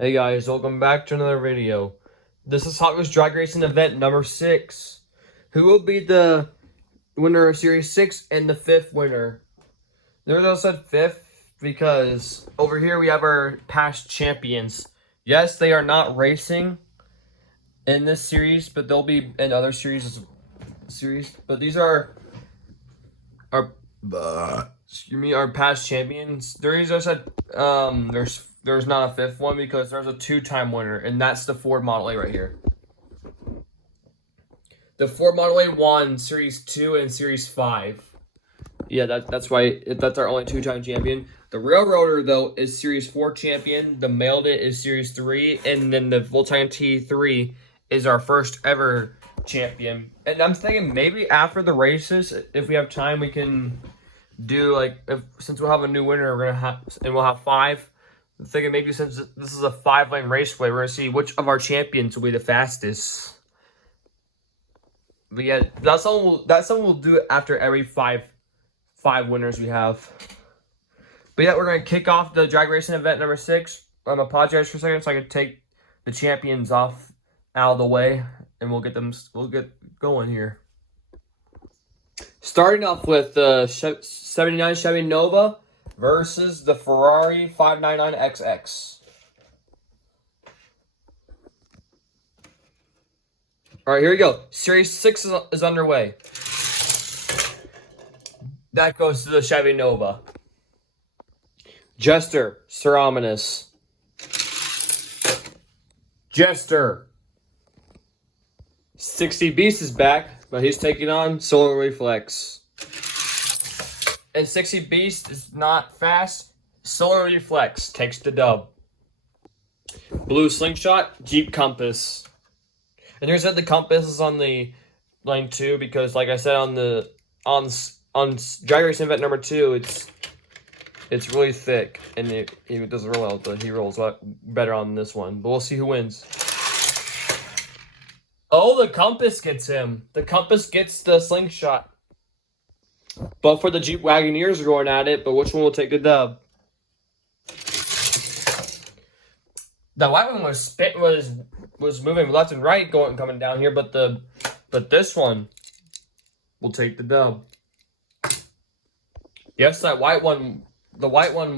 Hey guys, welcome back to another video. This is Hot Wheels Drag Racing event number 6. Who will be the winner of Series 6 and the 5th winner? There's also said 5th because over here we have our past champions. Yes, they are not racing in this series, but they'll be in other series. But these are our our past champions. There's also said there's not a 5th one because there's a 2-time winner, and that's the Ford Model A right here. The Ford Model A won Series 2 and Series 5. Yeah, that's why that's our only 2-time champion. The Railroader, though, is Series 4 champion. The Mailed It is Series 3. And then the Volkswagen T3 is our first ever champion. And I'm thinking maybe after the races, if we have time, we can do since we'll have a new winner, we'll have 5. I'm thinking maybe since this is a 5-lane raceway, we're gonna see which of our champions will be the fastest. But yeah, that's something we'll do after every five winners we have. But yeah, we're gonna kick off the drag racing event number 6. I'm gonna apologize for a second so I can take the champions out of the way, and we'll get going here. Starting off with the 79 Chevy Nova versus the Ferrari 599XX. All right, here we go. Series 6 is underway. That goes to the Chevy Nova. Jester, Cerominus. Jester. 60 Beast is back, but he's taking on Solar Reflex. And 60 Beast is not fast. Solar Reflex takes the dub. Blue Slingshot, Jeep Compass. And here's that the Compass is on the lane 2 because, like I said, on Drag Racing event number 2, it's really thick and he doesn't roll out, but he rolls a lot better on this one. But we'll see who wins. Oh, the Compass gets him. The Compass gets the Slingshot. Both for the Jeep Wagoneers are going at it, but which one will take the dub? The white one was moving left and right, coming down here, but this one will take the dub. Yes, the white one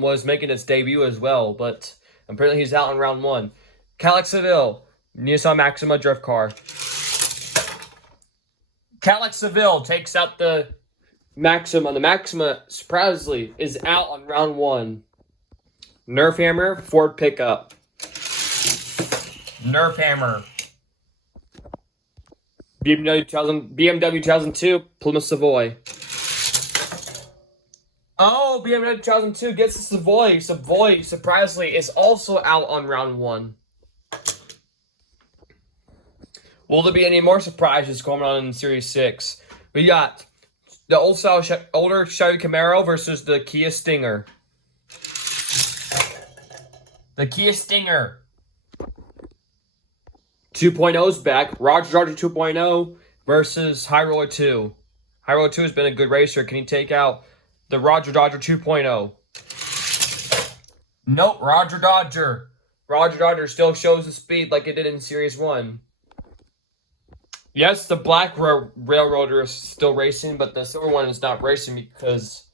was making its debut as well, but apparently he's out in round 1. Cadillac Seville, Nissan Maxima drift car. Cadillac Seville takes out the Maxima. The Maxima, surprisingly, is out on round 1. Nerf Hammer, Ford pickup. Nerf Hammer. BMW 2002, Plymouth Savoy. Oh, BMW 2002 gets the Savoy. Savoy, surprisingly, is also out on round 1. Will there be any more surprises going on in Series 6? We got the older Chevy Camaro versus the Kia Stinger. The Kia Stinger 2.0 is back. Roger Dodger 2.0 versus High Roller 2. High Roller 2 has been a good racer. Can he take out the Roger Dodger 2.0? Nope, Roger Dodger. Roger Dodger still shows the speed like it did in Series 1. Yes, the black Railroader is still racing, but the silver one is not racing because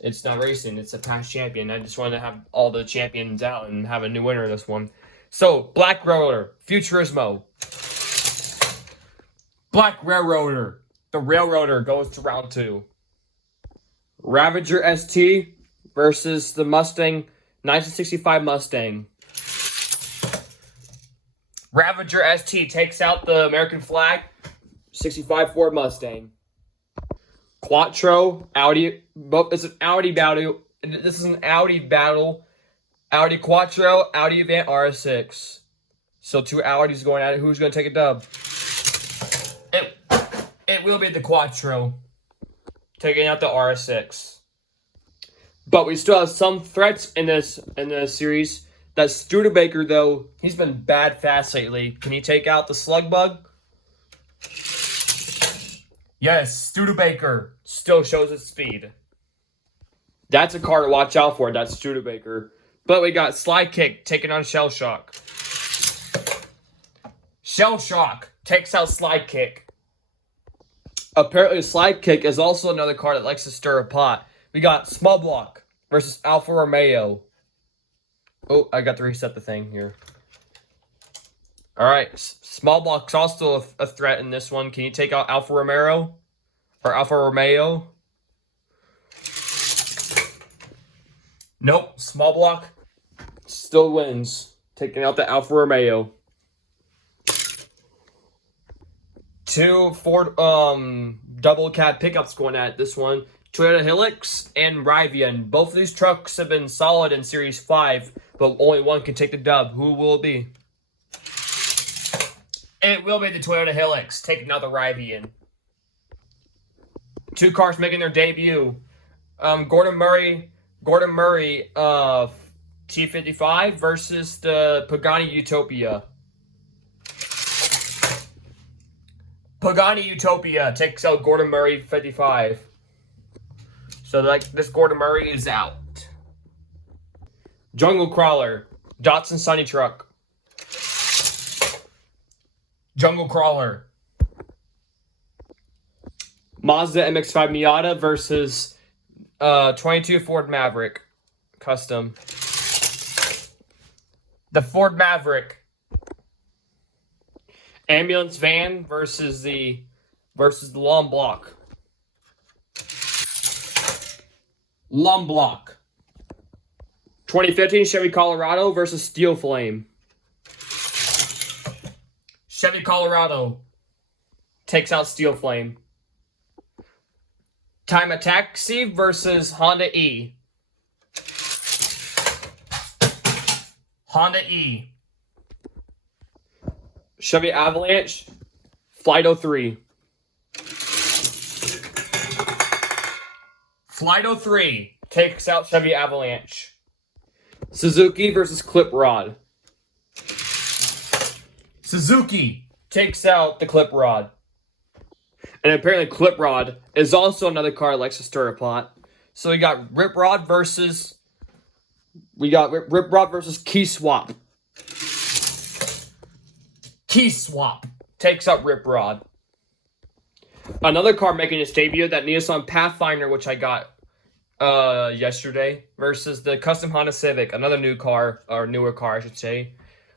it's not racing. It's a past champion. I just wanted to have all the champions out and have a new winner in this one. So, Black Railroader, Futurismo. Black Railroader. The Railroader goes to round 2. Ravager ST versus the Mustang, 1965 Mustang. Ravager ST takes out the American flag, 65 Ford Mustang. Quattro, Audi, it's an Audi battle. This is an Audi battle. Audi Quattro, Audi Avant RS6. So 2 Audis going at it. Who's going to take a dub? It will be the Quattro taking out the RS6. But we still have some threats in this series. That Studebaker, though, he's been bad fast lately. Can he take out the Slugbug? Yes, Studebaker still shows its speed. That's a car to watch out for. That's Studebaker. But we got Slide Kick taking on Shell Shock. Shell Shock takes out Slide Kick. Apparently, Slide Kick is also another card that likes to stir a pot. We got Small Block versus Alfa Romeo. Oh, I got to reset the thing here. Alright, Small Block's also a threat in this one. Can you take out Alfa Romeo? Or Alfa Romeo? Nope, Small Block still wins. Taking out the Alfa Romeo. 2 Ford double cab pickups going at this one. Toyota Hilux and Rivian. Both of these trucks have been solid in Series 5, but only one can take the dub. Who will it be? It will be the Toyota Hilux taking out the Rivian. 2 cars making their debut. Gordon Murray T55 versus the Pagani Utopia. Pagani Utopia takes out Gordon Murray 55. So this Gordon Murray is out. Jungle Crawler, Datsun Sunny Truck. Jungle Crawler. Mazda MX-5 Miata versus 22 Ford Maverick Custom. The Ford Maverick. Ambulance van versus the Long Block. Long Block. 2015 Chevy Colorado versus Steel Flame. Chevy Colorado takes out Steel Flame. Time a Taxi versus Honda E. Honda E. Chevy Avalanche, Flight 03. Flight 03 takes out Chevy Avalanche. Suzuki versus Clip Rod. Suzuki takes out the Clip Rod. And apparently Clip Rod is also another car that likes to stir a pot. So we got Rip Rod versus Key Swap. Key Swap takes out Rip Rod. Another car making its debut, that Nissan Pathfinder, which I got yesterday, versus the custom Honda Civic, another new car, or newer car, I should say.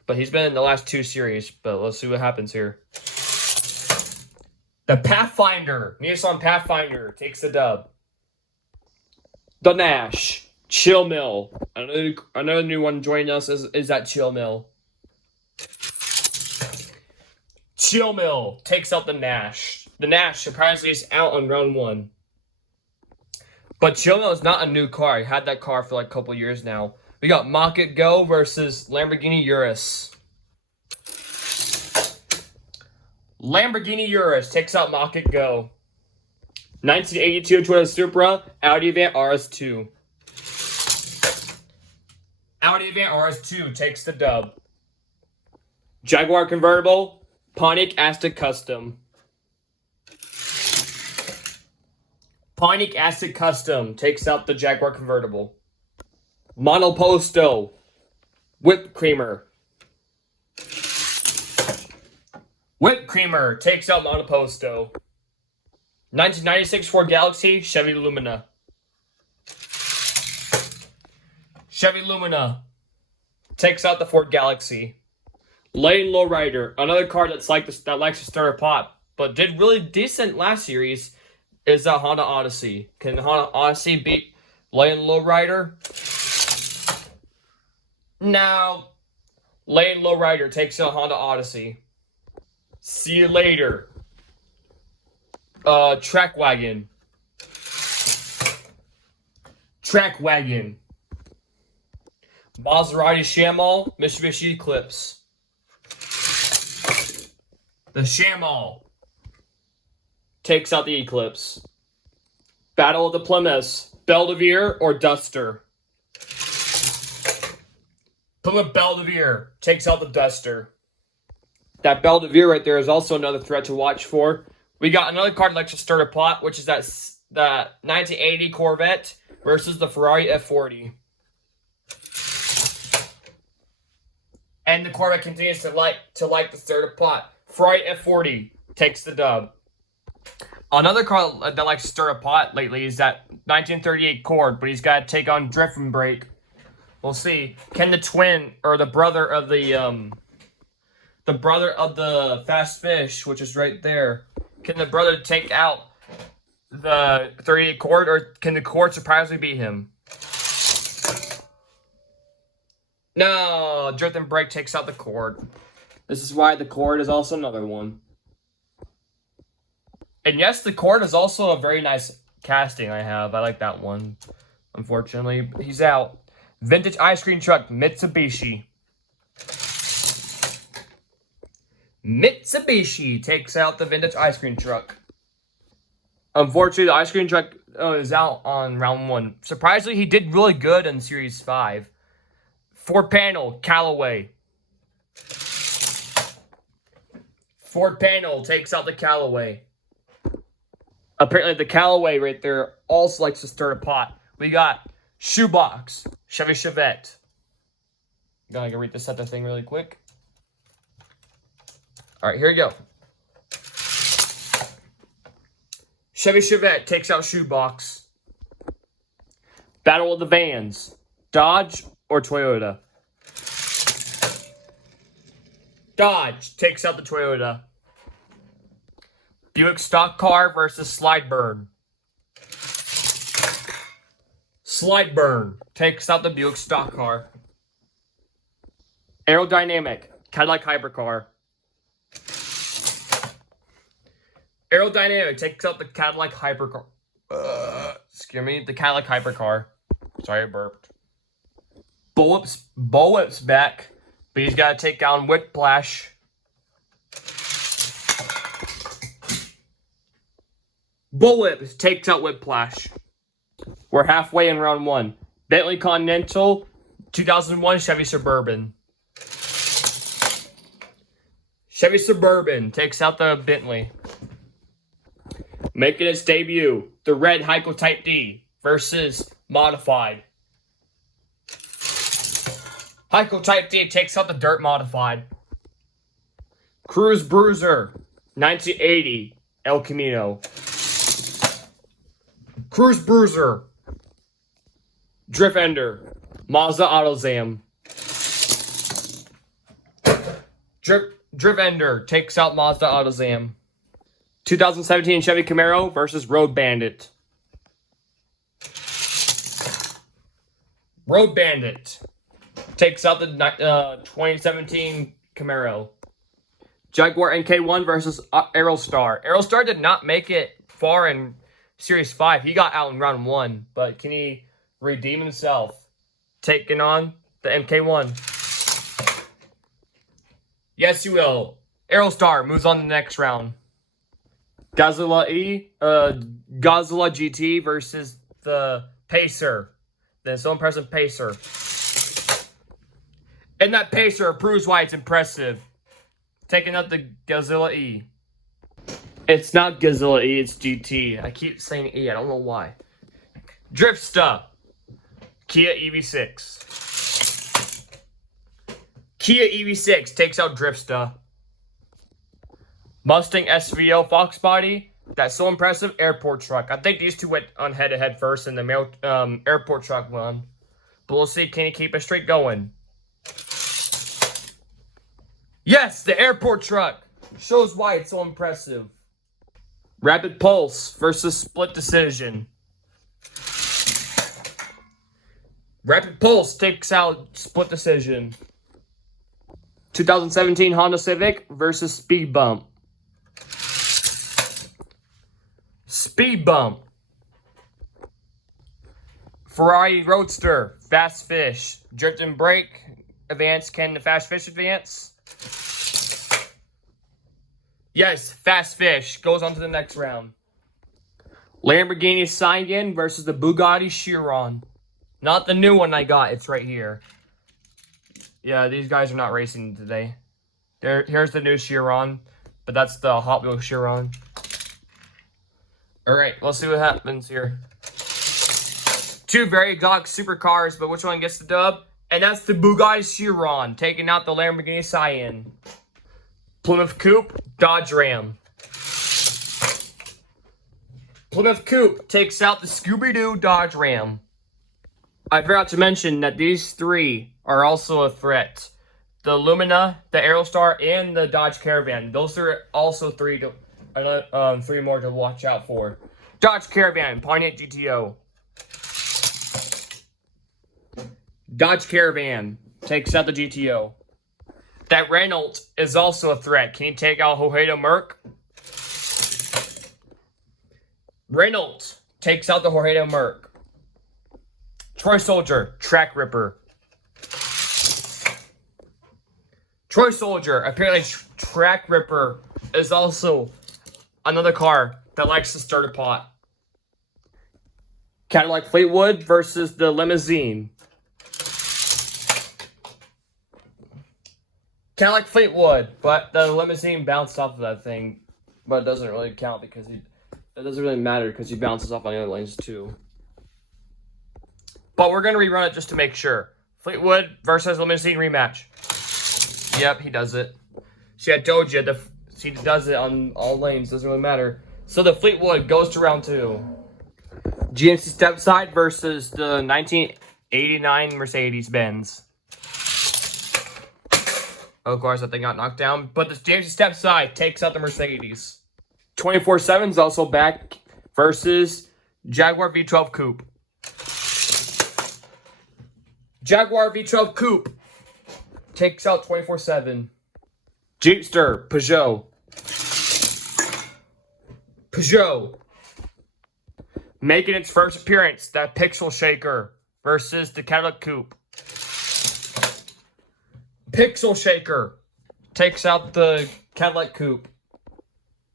But he's been in the last 2 series, but let's see what happens here. The Pathfinder, Nissan Pathfinder, takes the dub. The Nash, Chill Mill. Another new one joining us is that Chill Mill. Chill Mill takes out the Nash. The Nash surprisingly is out on round 1. But Chill Mill is not a new car. I had that car for like a couple years now. We got Mach It Go versus Lamborghini Urus. Lamborghini Urus takes out Mach It Go. 1982 Toyota Supra, Audi Avant RS2. Audi Avant RS2 takes the dub. Jaguar Convertible, Pontiac Aztek Custom. Pontiac Aztek Custom takes out the Jaguar Convertible. Monoposto, Whipped Creamer. Whipped Creamer takes out Monoposto. 1996 Ford Galaxy, Chevy Lumina. Chevy Lumina takes out the Ford Galaxy. Lane Lowrider, another car that likes to stir a pot, but did really decent last series, is the Honda Odyssey. Can the Honda Odyssey beat Lane Lowrider? No. Lane Lowrider takes out Honda Odyssey. See you later. Track Wagon. Track Wagon. Maserati Shamal, Mitsubishi Eclipse. The Shamal takes out the Eclipse. Battle of the Plymouths, Belvedere or Duster. Plymouth Belvedere takes out the Duster. That Belvedere right there is also another threat to watch for. We got another car that likes to stir a pot, which is that 1980 Corvette versus the Ferrari F40. And the Corvette continues to light the stir pot. Fright F40 takes the dub. Another car that likes to stir a pot lately is that 1938 Cord, but he's got to take on Drift and Brake. We'll see. Can the twin or the brother of the Fast Fish, which is right there, can the brother take out the 38 Cord, or can the Cord surprisingly beat him? No, Drift and Brake takes out the Cord. This is why the Cord is also another one. And yes, the Cord is also a very nice casting I have. I like that one. Unfortunately, he's out. Vintage ice cream truck, Mitsubishi. Mitsubishi takes out the vintage ice cream truck. Unfortunately, the ice cream truck is out on round 1. Surprisingly, he did really good in Series 5. 4 panel, Callaway. Ford panel takes out the Callaway. Apparently, the Callaway right there also likes to stir a pot. We got Shoebox, Chevy Chevette. Gotta read this other thing really quick. All right, here we go. Chevy Chevette takes out Shoebox. Battle of the Vans, Dodge or Toyota? Dodge takes out the Toyota. Buick stock car versus Slideburn. Slideburn takes out the Buick stock car. Aerodynamic, Cadillac hypercar. Aerodynamic takes out the Cadillac hypercar. Excuse me, the Cadillac hypercar. Sorry, I burped. Bullwhip's back, but he's got to take down Whiplash. Bullwhip takes out Whiplash. We're halfway in round 1. Bentley Continental, 2001 Chevy Suburban. Chevy Suburban takes out the Bentley. Making its debut, the red Heiko Type D versus Modified. Heiko Type D takes out the dirt Modified. Cruise Bruiser, 1980 El Camino. Cruise Bruiser. Drift Ender, Mazda AutoZam. Drift Ender takes out Mazda AutoZam. 2017 Chevy Camaro versus Road Bandit. Road Bandit takes out the 2017 Camaro. Jaguar NK1 versus Aerostar. Aerostar did not make it far in Series 5. He got out in round 1, but can he redeem himself? Taking on the MK1. Yes, he will. Aerostar moves on to the next round. Godzilla GT versus the Pacer. The so impressive Pacer. And that Pacer proves why it's impressive. Taking out the Godzilla E. It's not Godzilla E, it's GT. I keep saying E, I don't know why. Drifsta. Kia EV6. Kia EV6 takes out Drifsta. Mustang SVO Fox Body. That's so impressive. Airport truck. I think these two went on head-to-head first, and the airport truck won. But we'll see. Can he keep a streak going? Yes, the airport truck. Shows why it's so impressive. Rapid Pulse versus Split Decision. Rapid Pulse takes out Split Decision. 2017 Honda Civic versus Speed Bump. Speed Bump. Ferrari Roadster, Fast Fish. Drift and Brake, advance. Can the Fast Fish advance? Yes, Fast Fish goes on to the next round. Lamborghini Cyan versus the Bugatti Chiron. Not the new one I got, it's right here. Yeah, these guys are not racing today. Here's the new Chiron, but that's the Hot Wheels Chiron. Alright, let's see what happens here. Two very exotic supercars, but which one gets the dub? And that's the Bugatti Chiron, taking out the Lamborghini Cayenne. Plymouth Coupe, Dodge Ram. Plymouth Coupe takes out the Scooby-Doo Dodge Ram. I forgot to mention that these three are also a threat. The Lumina, the Aerostar, and the Dodge Caravan. Those are also three more to watch out for. Dodge Caravan, Pontiac GTO. Dodge Caravan takes out the GTO. That Renault is also a threat. Can you take out Hoyota Merc? Renault takes out the Hoyota Merc. Troy Soldier, Track Ripper. Troy Soldier, apparently Track Ripper is also another car that likes to stir the pot. Cadillac Fleetwood versus the Limousine. Cadillac Fleetwood, but the Limousine bounced off of that thing, but it doesn't really count because it doesn't really matter because he bounces off on the other lanes too. But we're gonna rerun it just to make sure. Fleetwood versus Limousine rematch. Yep, he does it. See, I told you, he does it on all lanes, doesn't really matter. So the Fleetwood goes to round 2. GMC Stepside versus the 1989 Mercedes-Benz. Of course, that thing got knocked down, but the GMC Stepside takes out the Mercedes. 24/7 is also back versus Jaguar V12 Coupe. Jaguar V12 Coupe takes out 24/7. Jeepster, Peugeot. Peugeot. Making its first appearance, that Pixel Shaker versus the Cadillac Coupe. Pixel Shaker takes out the Cadillac Coupe.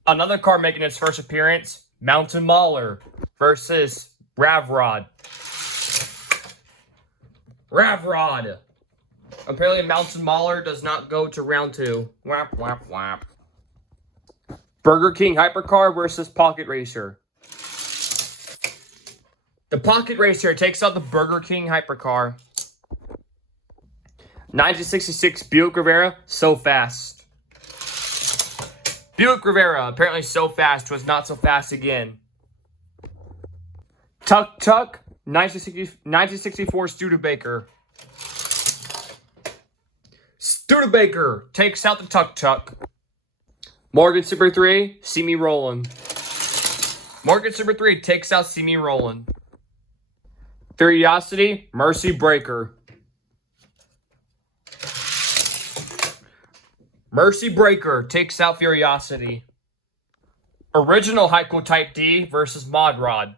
Another car making its first appearance, Mountain Mauler versus Ravrod. Ravrod. Apparently, Mountain Mauler does not go to round 2. Whap, whap, whap. Burger King Hypercar versus Pocket Racer. The Pocket Racer takes out the Burger King Hypercar. 1966 Buick Rivera, so fast. Buick Rivera, apparently so fast, was not so fast again. Tuk Tuk, 1964 Studebaker. Studebaker takes out the Tuk Tuk. Morgan Super 3, See Me Rollin'. Morgan Super 3 takes out See Me Rollin'. Curiosity, Mercy Breaker. Mercy Breaker takes out Furiosity. Original Heiko Type D versus Mod Rod.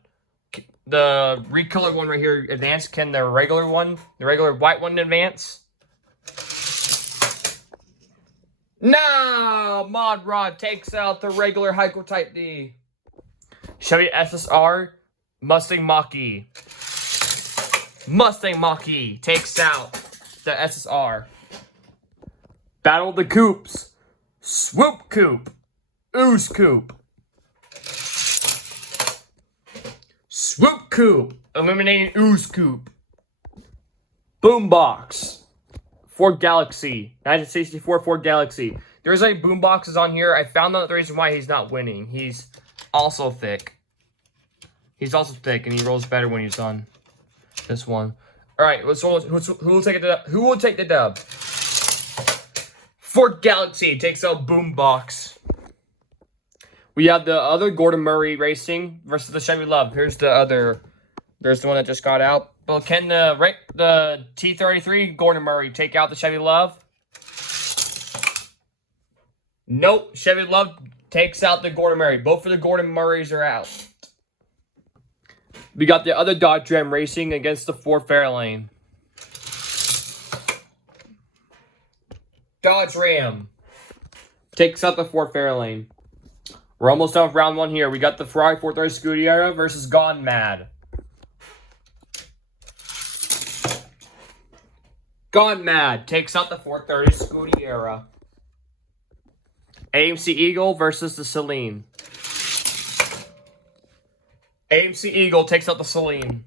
The recolored one right here, advance. Can the regular one, the regular white one advance? No! Mod Rod takes out the regular Heiko Type D. Chevy SSR, Mustang Mach-E. Mustang Mach-E takes out the SSR. Battle of the Coupes. Swoop Coupe. Ooze Coupe. Swoop Coupe. Eliminating Ooze Coupe. Boombox. Ford Galaxy. 1964 Ford Galaxy. There's like boomboxes on here. I found out the reason why he's not winning. He's also thick. He's also thick and he rolls better when he's on this one. Alright, who will take it? Who will take the dub? Ford Galaxy takes out Boombox. We have the other Gordon Murray Racing versus the Chevy Love. Here's the other. There's the one that just got out. But can the T33 Gordon Murray take out the Chevy Love? Nope. Chevy Love takes out the Gordon Murray. Both of the Gordon Murrays are out. We got the other Dodge Ram Racing against the Ford Fairlane. Dodge Ram takes out the Ford Fairlane. We're almost done with round 1 here. We got the Ferrari 430 Scuderia versus Gone Mad. Gone Mad takes out the 430 Scuderia. AMC Eagle versus the Celine. AMC Eagle takes out the Celine.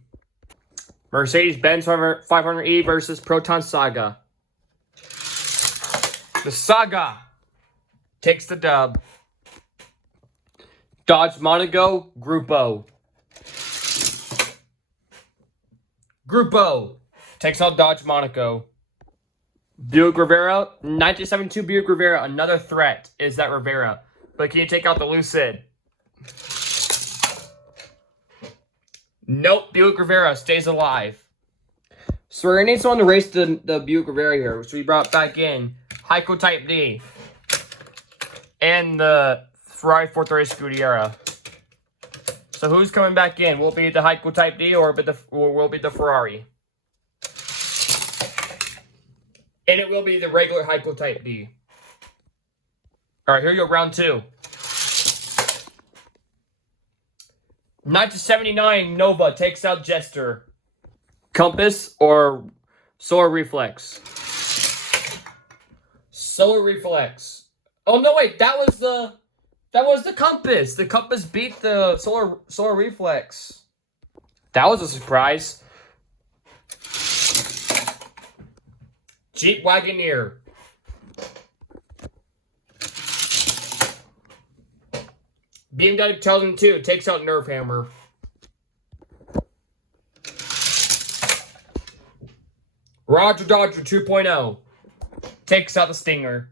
Mercedes-Benz 500E versus Proton Saga. The Saga takes the dub. Dodge Monaco, Grupo. Grupo takes out Dodge Monaco. Buick Rivera, 1972 Buick Rivera, another threat is that Rivera. But can you take out the Lucid? Nope, Buick Rivera stays alive. So we're going to need someone to race the Buick Rivera here. So we brought back in Heiko Type D. And the Ferrari 430 Scuderia. So who's coming back in? Will it be the Heiko Type D or will it be the Ferrari? And it will be the regular Heiko Type D. Alright, here you go, round 2. 1979 Nova takes out Jester. Compass or Solar Reflex? Solar Reflex. Oh no, wait, that was the Compass. The Compass beat the Solar Reflex. That was a surprise. Jeep Wagoneer. BMW 2002 takes out Nerf Hammer. Roger Dodger 2.0 takes out the Stinger.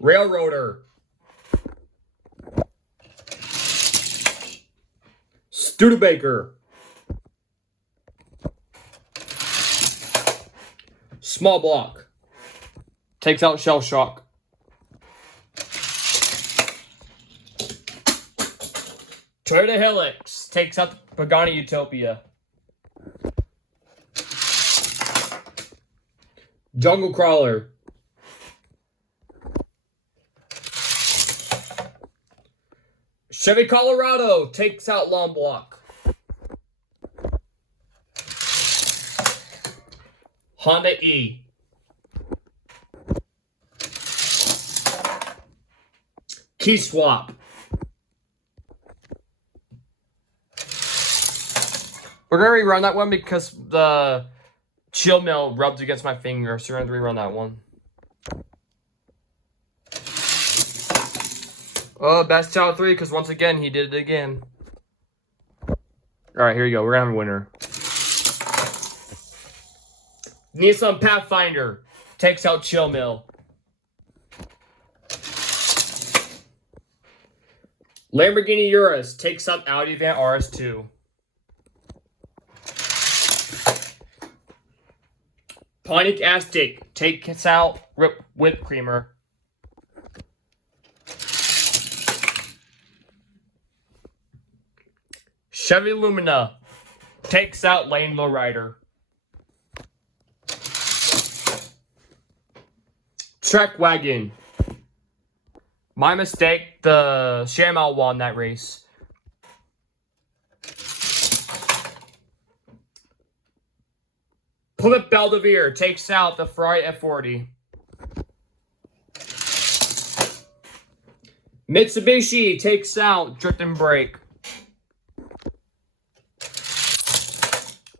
Railroader. Studebaker. Small Block takes out Shell Shock. Toyota Hilux takes out the Pagani Utopia. Jungle Crawler. Chevy Colorado takes out Long Block. Honda E. Key Swap. We're going to rerun that one because the chill mill rubbed against my finger, so we're going to rerun that one. Oh, best child 3, because once again, he did it again. Alright, here you go. We're going to have a winner. Nissan Pathfinder takes out Chill Mill. Lamborghini Urus takes out Audi Avant RS2. Pontiac Aztek takes out Whipped Creamer. Chevy Lumina takes out Lane Lowrider. Trek Wagon. My mistake, the Shamal won that race. Plymouth Belvedere takes out the Ferrari F40. Mitsubishi takes out Drift and Brake.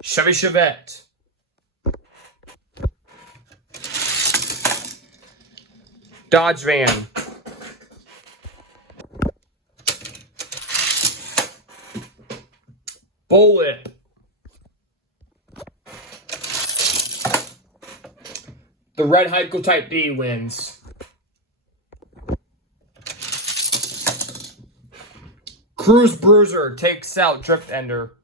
Chevy Chevette. Dodge Van. Bullet. The Red Heiko Type D wins. Cruise Bruiser takes out Drift Ender.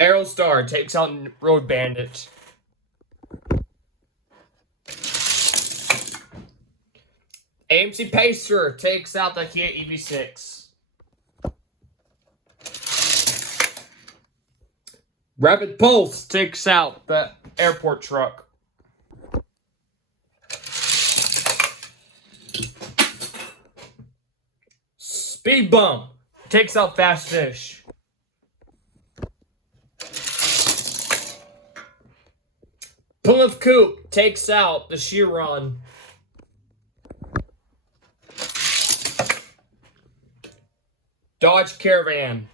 Aerostar takes out Road Bandit. AMC Pacer takes out the Kia EV6. Rapid Pulse takes out the airport truck. Speed Bump takes out Fast Fish. Plymouth Coupe takes out the Chiron. Dodge Caravan.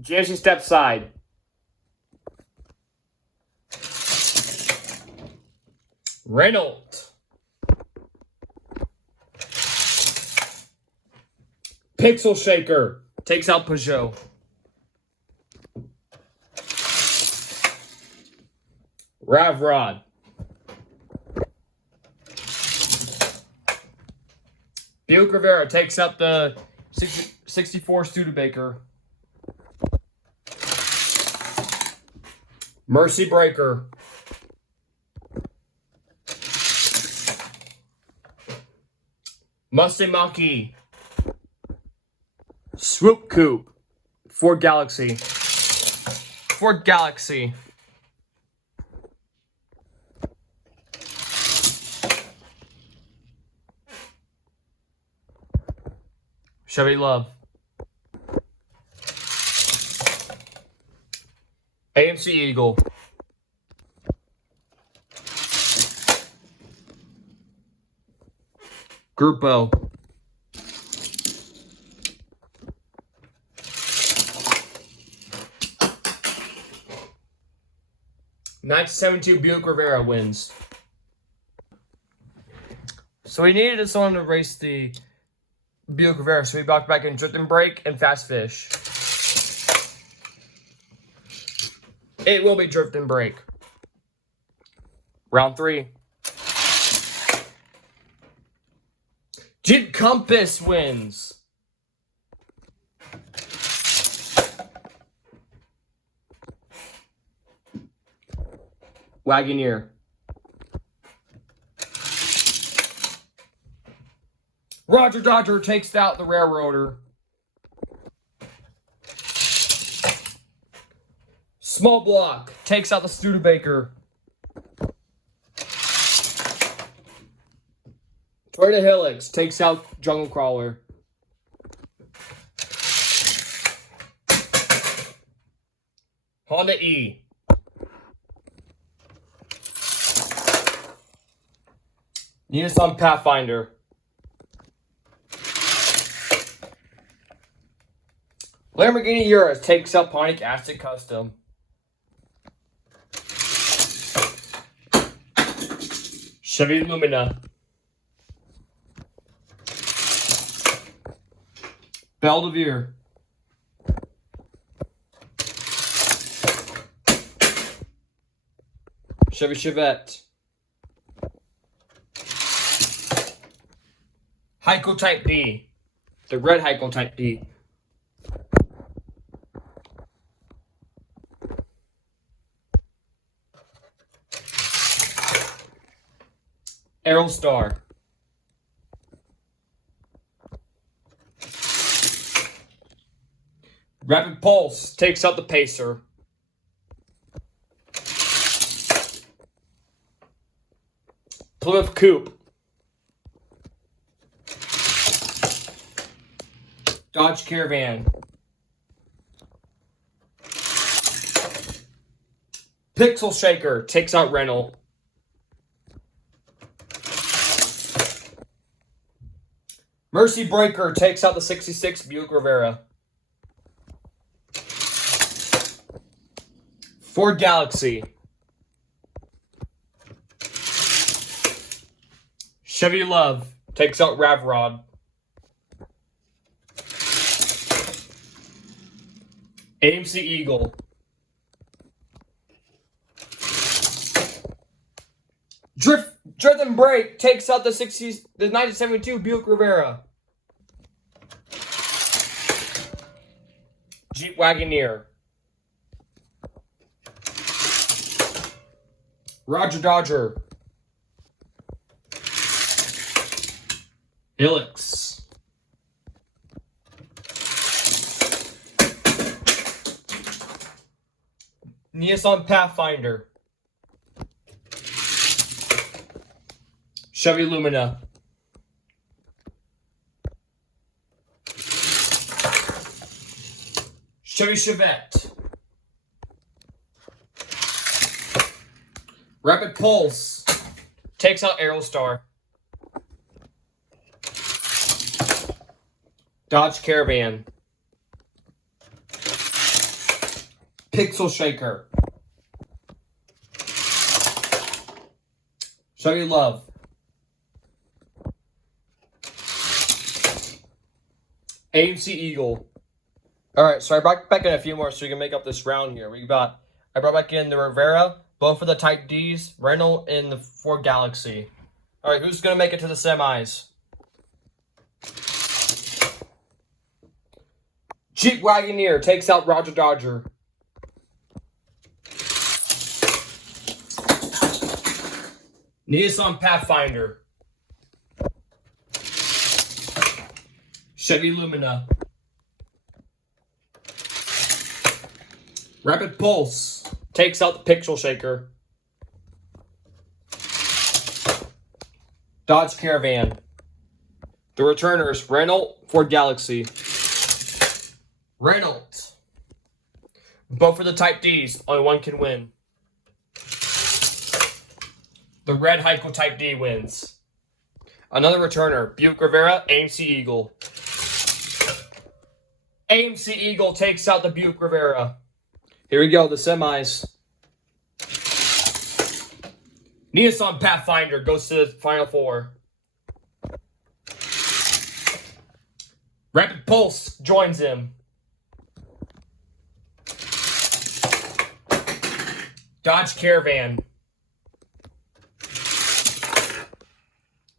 GMC Stepside. Renault. Pixel Shaker. Takes out Peugeot. Ravrod. Buick Rivera takes out the 64 Studebaker. Mercy Breaker. Mustang Mach-E. Swoop Coupe. Ford Galaxy. Ford Galaxy. Chevy Love. AMC Eagle. Grupo. '72 Buick Rivera wins. So we needed someone to race the Buick Rivera, so we brought back in Drift and Brake and Fast Fish. It will be Drift and Brake. Round 3. Jeep Compass wins. Wagoneer. Roger Dodger takes out the Railroader. Small Block takes out the Studebaker. Toyota Hilux takes out Jungle Crawler. Honda E. Nissan Pathfinder. Lamborghini Urus takes out Pontiac Aztek Custom. Chevy Lumina. Belvedere. Chevy Chevette. Heiko Type D. The red Heiko Type D. Aerostar. Rapid Pulse takes out the Pacer. Plymouth Coupe. Dodge Caravan. Pixel Shaker takes out Renault. Mercy Breaker takes out the 66 Buick Rivera. Ford Galaxy. Chevy Love takes out Ravrod. AMC Eagle. Drift and Brake takes out the 1972 Buick Rivera. Jeep Wagoneer. Roger Dodger. Hilux. Nissan Pathfinder. Chevy Lumina. Chevy Chevette. Rapid Pulse takes out Aerostar. Dodge Caravan. Pixel Shaker. Chevy Love. AMC Eagle. Alright, so I brought back in a few more so we can make up this round here. I brought back in the Rivera, both for the Type Ds, Renault, and the Ford Galaxy. Alright, who's going to make it to the semis? Jeep Wagoneer takes out Roger Dodger. Nissan Pathfinder. Chevy Lumina. Rapid Pulse takes out the Pixel Shaker. Dodge Caravan. The returners, Renault, Ford Galaxy. Renault. Both for the Type Ds, only one can win. The red Heiko Type D wins. Another returner, Buick Rivera, AMC Eagle. AMC Eagle takes out the Buick Rivera. Here we go, the semis. Nissan Pathfinder goes to the Final Four. Rapid Pulse joins him. Dodge Caravan.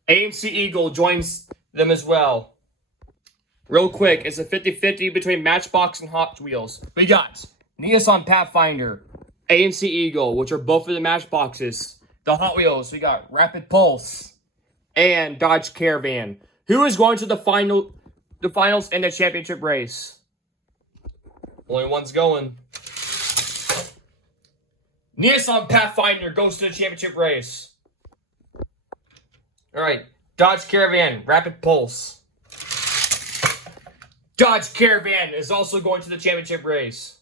AMC Eagle joins them as well. Real quick, it's a 50-50 between Matchbox and Hot Wheels. We got Nissan Pathfinder, AMC Eagle, which are both of the Matchboxes. The Hot Wheels, we got Rapid Pulse and Dodge Caravan. Who is going to the finals in the championship race? Only one's going. Nissan Pathfinder goes to the championship race. Alright, Dodge Caravan, Rapid Pulse. Dodge Caravan is also going to the championship race.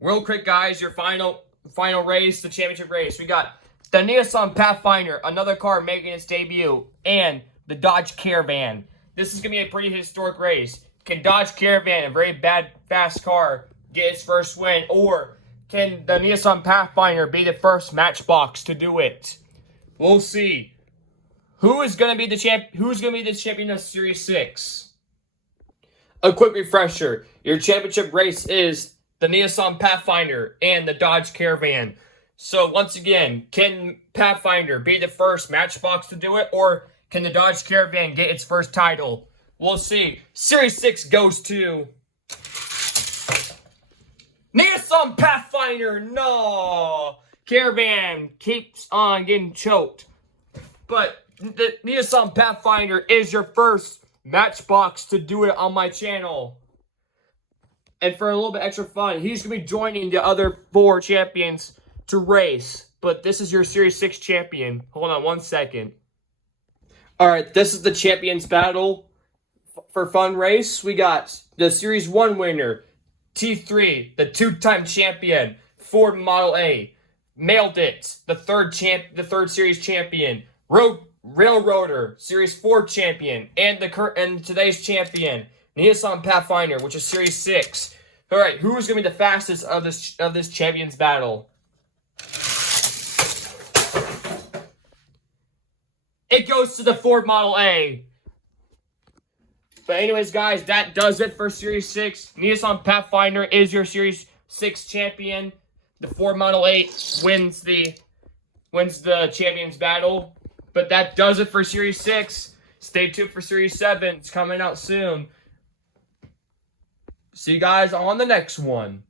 Real quick, guys, your final race, the championship race. We got the Nissan Pathfinder, another car making its debut, and the Dodge Caravan. This is going to be a pretty historic race. Can Dodge Caravan, a very bad, fast car, get its first win? Or can the Nissan Pathfinder be the first Matchbox to do it? We'll see. Who is going to be the champion of Series 6? A quick refresher. Your championship race is the Nissan Pathfinder and the Dodge Caravan. So once again, can Pathfinder be the first Matchbox to do it, or can the Dodge Caravan get its first title? We'll see. Series 6 goes to Nissan Pathfinder. No! Caravan keeps on getting choked. But the Nissan Pathfinder is your first Matchbox to do it on my channel. And for a little bit extra fun, he's going to be joining the other 4 champions to race. But this is your Series 6 champion. Hold on 1 second. Alright, this is the champions battle. For fun race, we got the Series 1 winner, T3, the 2-time champion, Ford Model A. Mailed it, the third series champion, Railroader, Series 4 champion, and today's champion, Nissan Pathfinder, which is Series 6. All right, who is going to be the fastest of this champions battle? It goes to the Ford Model A. But anyways, guys, that does it for Series 6. Nissan Pathfinder is your Series 6 champion. The Ford Model 8 wins the champions battle. But that does it for Series 6. Stay tuned for Series 7. It's coming out soon. See you guys on the next one.